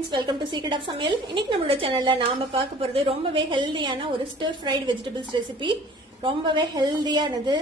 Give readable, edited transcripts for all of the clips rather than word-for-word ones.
Friends, welcome to secret of சமையல். இன்னைக்கு நம்மளோட சேனல்ல நாம பார்க்க போறது ரொம்பவே ஹெல்தியான ஒரு ஸ்டிர் ஃப்ரைட் வெஜிடபிள்ஸ் ரெசிபி. ரொம்பவே ஹெல்தியானது,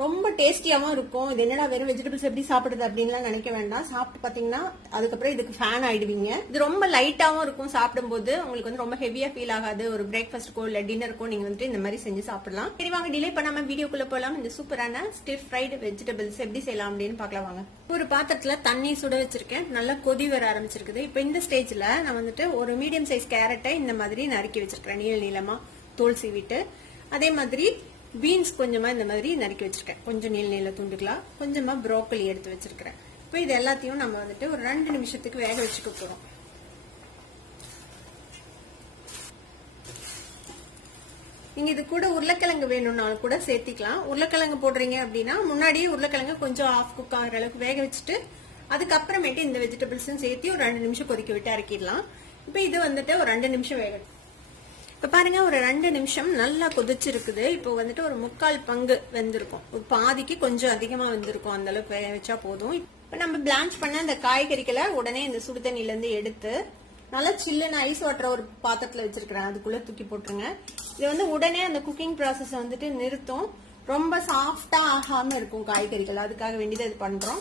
ரொம்ப டேஸ்டியாவும் இருக்கும். இது என்னடா வெறும் வெஜிடபிள்ஸ் எப்படி சாப்பிடுறது அப்படின்லாம் நினைக்க வேண்டாம். சாப்பிட்டு பாத்தீங்கன்னா அதுக்கப்புறம் இதுக்கு ஃபேன் ஆயிடுவீங்க. இது ரொம்ப லைட்டாவும் இருக்கும். சாப்பிடும்போது உங்களுக்கு வந்து ரொம்ப ஹெவியா ஃபீல் ஆகாது. ஒரு பிரேக்ஃபாஸ்ட்க்கோ இல்ல டின்னருக்கோ நீங்க வந்துட்டு இந்த மாதிரி செஞ்சு சாப்பிடலாம். சரி வாங்க, டிலே பண்ணாம வீடியோக்குள்ள போலாம். இந்த சூப்பரான ஸ்டிர் ஃப்ரைட் வெஜிடபிள்ஸ் எப்படி செய்யலாம் அப்படின்னு பார்க்கலாம் வாங்க. ஒரு பாத்திரத்துல தண்ணி சுட வச்சிருக்கேன். நல்லா கொதி வர ஆரம்பிச்சிருக்குது. இப்போ இந்த ஸ்டேஜ்ல நான் வந்துட்டு ஒரு மீடியம் சைஸ் கேரட்டை இந்த மாதிரி நறுக்கி வச்சிருக்கேன், நீள நீளமா தோல் சீவிட்டு. அதே மாதிரி பீன்ஸ் கொஞ்சமா இந்த மாதிரி நறுக்கி வச்சிருக்கேன், கொஞ்சம் நீள நீள துண்டுகளா. கொஞ்சமா ப்ரோக்கலி எடுத்து வச்சிருக்கிறேன். இப்போ இது எல்லாத்தையும் நம்ம வந்துட்டு ஒரு 2 நிமிஷத்துக்கு வேக வச்சுக்க போறோம். நீங்க இது கூட உருளைக்கிழங்கு வேணும்னாலும் கூட சேர்த்திக்கலாம். உருளைக்கிழங்கு போடுறீங்க அப்படின்னா முன்னாடியே உருளைக்கிழங்கு கொஞ்சம் ஆஃப் குக் ஆகிற அளவுக்கு வேக வச்சுட்டு அதுக்கப்புறமேட்டு இந்த வெஜிடபிள்ஸும் சேர்த்து ஒரு 2 நிமிஷம் கொதிக்க விட்டு இறக்கிடலாம். இப்போ இது வந்துட்டு ஒரு 2 நிமிஷம் வேகட்டும். இப்ப பாருங்க, ஒரு 2 நிமிஷம் நல்லா கொதிச்சிருக்குது. இப்போ வந்துட்டு ஒரு 3/4 பங்கு வெந்திருக்கும். ஒரு பாதிக்கு கொஞ்சம் அதிகமா வெந்திருக்கும். அந்த அளவுக்கு வேக வச்சா போதும். இப்ப நம்ம பிளான்ச் பண்ண இந்த காய்கறிகளை உடனே இந்த சுடு தண்ணில இருந்து எடுத்து நல்லா சில்லுன்னு ஐஸ் வாட்டர் ஒரு பாத்திரத்துல வச்சிருக்கிறேன், அதுக்குள்ள தூக்கி போட்டுருங்க. இது வந்து உடனே அந்த குக்கிங் ப்ராசஸ் வந்துட்டு நிறுத்தும். ரொம்ப சாஃப்டா ஆகாம இருக்கும் காய்கறிகள். அதுக்காக வேண்டியது இது பண்றோம்.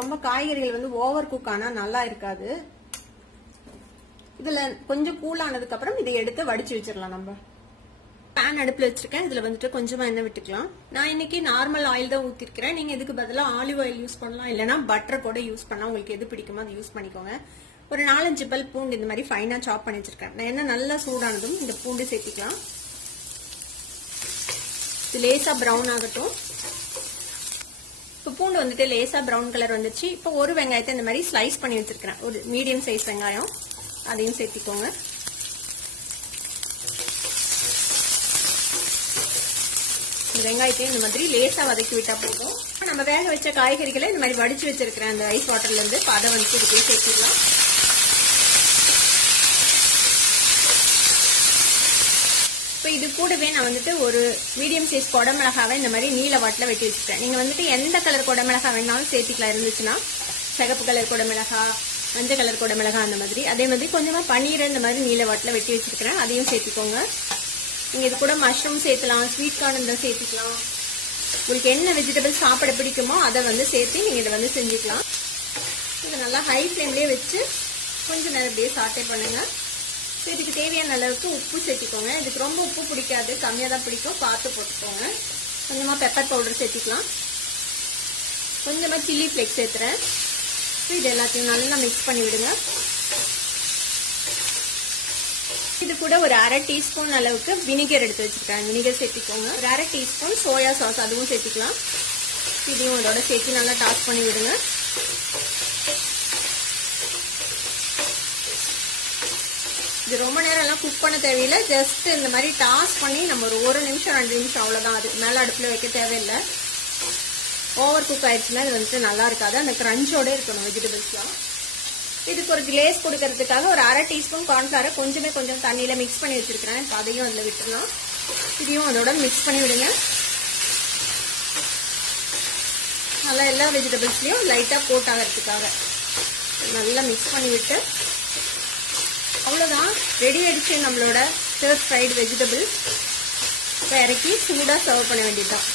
ரொம்ப காய்கறிகள் வந்து ஓவர் குக் ஆனா நல்லா இருக்காது. இதுல கொஞ்சம் கூல் ஆனதுக்கு அப்புறம் இதை எடுத்து வடிச்சு வச்சிடலாம். நம்ம பேன் அடுப்புல வச்சிருக்கேன். இதுல வந்துட்டு கொஞ்சமா எண்ணெய் விட்டுக்கலாம். நான் இன்னைக்கு நார்மல் ஆயில் தான் ஊத்திருக்கிறேன். நீங்க இதுக்கு பதிலா ஆலிவ் ஆயில் யூஸ் பண்ணலாம், இல்லைன்னா பட்டர் கூட யூஸ் பண்ணலாம். உங்களுக்கு எது பிடிக்குமோ அதை யூஸ் பண்ணிக்கோங்க. ஒரு 4-5 பல் பூண்டு இந்த மாதிரி ஃபைனா சாப் பண்ணி வச்சிருக்கேன். நான் எண்ணெய் நல்லா சூடானதும் இந்த பூண்டு சேர்த்திக்கலாம். இது லேசா பிரவுன் ஆகட்டும். இப்போ பூண்டு வந்துட்டு லேசா பிரவுன் கலர் வந்துச்சு. இப்போ ஒரு வெங்காயத்தை இந்த மாதிரி ஸ்லைஸ் பண்ணி வச்சிருக்கிறேன், ஒரு மீடியம் சைஸ் வெங்காயம். அதையும் சேர்த்திக்கோங்க. வெங்காயத்தையும் இந்த மாதிரி லேசா வதக்கி விட்டா போதும். நம்ம வேக வச்ச காய்கறிகளை இந்த மாதிரி வடிச்சு வச்சிருக்கிறேன் அந்த ஐஸ் வாட்டர்ல இருந்து. அதை வந்துட்டு இதுக்கே சேர்த்திடலாம். இப்போ இது கூடவே நான் வந்துட்டு ஒரு மீடியம் சைஸ் குடமிளகாவை இந்த மாதிரி நீல வாட்டில் வெட்டி வச்சுட்டேன். நீங்க வந்துட்டு எந்த கலர் குடமிளகா வேணாலும் சேர்த்திக்கலாம். இருந்துச்சுன்னா சிகப்பு கலர் குடமிளகா, மஞ்சள் கலர் குடமிளகா அந்த மாதிரி. அதே மாதிரி கொஞ்சமா பன்னீர் இந்த மாதிரி நீல வாட்டில் வெட்டி வச்சிருக்கிறேன், அதையும் சேர்த்திக்கோங்க. நீங்க இது கூட மஷ்ரூம் சேர்க்கலாம், ஸ்வீட் கார்ன் இருந்தால் சேர்த்திக்கலாம். உங்களுக்கு என்ன வெஜிடபிள்ஸ் சாப்பிட பிடிக்குமோ அதை வந்து சேர்த்து நீங்க இதை வந்து செஞ்சுக்கலாம். இதை நல்லா ஹை ஃப்ளேம்லேயே வச்சு கொஞ்சம் நேரம் அப்படியே சாட்டே பண்ணுங்க. இதுக்கு தேவையான அளவுக்கு உப்பு சேர்த்திக்கோங்க. இதுக்கு ரொம்ப உப்பு பிடிக்காது, கம்மியாக தான் பிடிக்கும், பார்த்து போட்டுக்கோங்க. கொஞ்சமா பெப்பர் பவுடர் சேர்த்திக்கலாம். கொஞ்சமா சில்லி ஃப்ளேக்ஸ் சேர்த்துறேன். இது எல்லாத்தையும் நல்லா மிக்ஸ் பண்ணி விடுங்க. இது கூட ஒரு 1/2 டீஸ்பூன் அளவுக்கு வினிகர் எடுத்து வச்சிருக்கேன், வினிகர் சேர்த்திக்கோங்க. ஒரு 1/2 டீஸ்பூன் சோயா சாஸ், அதுவும் சேர்த்திக்கலாம். இதையும் இதோட சேர்த்து நல்லா டாஸ் பண்ணி விடுங்க. இது ரொம்ப நேரம் எல்லாம் குக் பண்ண தேவையில்லை. ஜஸ்ட் இந்த மாதிரி டாஸ் பண்ணி நம்ம ஒரு நிமிஷம் 2 நிமிஷம் அவ்வளவுதான். அதுக்கு மேல அடுப்புல வைக்க தேவையில்லை. ஓவர் குக் ஆயிடுச்சுன்னா இது வந்துட்டு நல்லா இருக்காது. அந்த கிரஞ்சோட இருக்கணும் வெஜிடபிள்ஸ்லாம். இதுக்கு ஒரு கிளேஸ் கொடுக்கறதுக்காக ஒரு 1/2 டீஸ்பூன் கார்ன்ஃபிளவரை கொஞ்சம் தண்ணியில மிக்ஸ் பண்ணி வச்சிருக்கிறேன். இப்போ அதையும் அதில் விட்டுலாம். இதையும் அதோட மிக்ஸ் பண்ணி விடுங்க. நல்லா எல்லா வெஜிடபிள்ஸ்லயும் லைட்டா கோட் ஆகிறதுக்காக நல்லா மிக்ஸ் பண்ணி விட்டு அவ்வளவுதான், ரெடி ஆயிடுச்சு நம்மளோட ஸ்டிர் ஃப்ரைட் வெஜிடபிள்ஸ். இப்போ இறக்கி சூடா சர்வ் பண்ண வேண்டியதுதான்.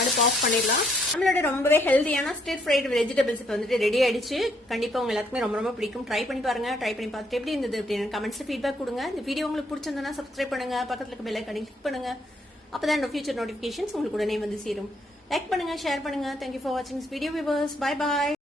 அடுப்பு ஆஃப் பண்ணிடலாம். நம்மளோட ரொம்பவே ஹெல்தியான ஸ்டிர் ஃப்ரைட் வெஜிடபிள்ஸ் இப்போ வந்துட்டு ரெடி ஆயிடுச்சு. கண்டிப்பா உங்க எல்லாத்துக்குமே ரொம்ப பிடிக்கும். ட்ரை பண்ணி பாருங்க. ட்ரை பண்ணி பார்த்துட்டு எப்படி இருந்தது அப்படின்னு கமெண்ட்ஸ்ல ஃபீட்பேக் கொடுங்க. இந்த வீடியோ உங்களுக்கு பிடிச்சிருந்தா சப்ஸ்கிரைப் பண்ணுங்க, பக்கத்துல இருக்க பெல் ஐகானை கிளிக் பண்ணுங்க. அப்பதான் ஃபியூச்சர் நோட்டிபிகேஷன்ஸ் உங்களுக்கு உடனே வந்து சேரும். லைக் பண்ணுங்க, ஷேர் பண்ணுங்க. தேங்க்யூ ஃபார் வாட்சிங் this video viewers. Bye bye.